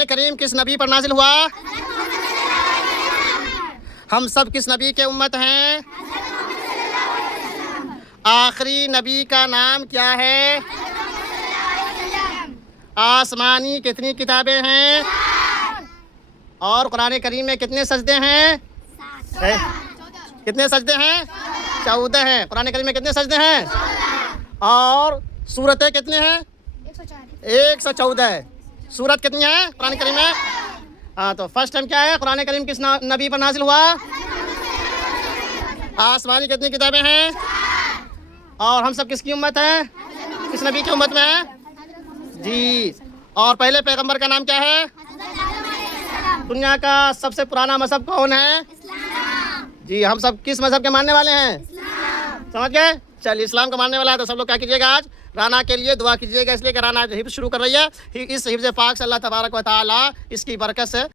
कुरान करीम किस नबी पर नाजिल हुआ? हम सब किस नबी के उम्मत हैं? आखिरी नबी का नाम क्या है? आसमानी कितनी किताबें हैं? और कुरान करीम में कितने सजदे हैं? कितने सजदे हैं? 14 हैं। कुरान करीम में कितने सजदे हैं? और सूरतें कितनी हैं? 114 है। सूरत कितनी है कुरान करीम में? हाँ, तो फर्स्ट टाइम क्या है? कुरान करीम किस नबी पर नाजिल हुआ? आसमानी कितनी किताबें हैं? और हम सब किसकी उम्मत है? किस नबी की उम्मत में है जी? और पहले पैगंबर का नाम क्या है? दुनिया का सबसे पुराना मजहब कौन है? जी, हम सब किस मजहब के मानने वाले हैं? समझ गए? चलिए, इस्लाम का मानने वाला है तो सब लोग क्या कीजिएगा, आज राना के लिए दुआ कीजिएगा, इसलिए कि राना हिफ्ज़ शुरू कर रही है। इस हिफ्ज़ पाक से अल्लाह तबारक व तआला इसकी बरकत से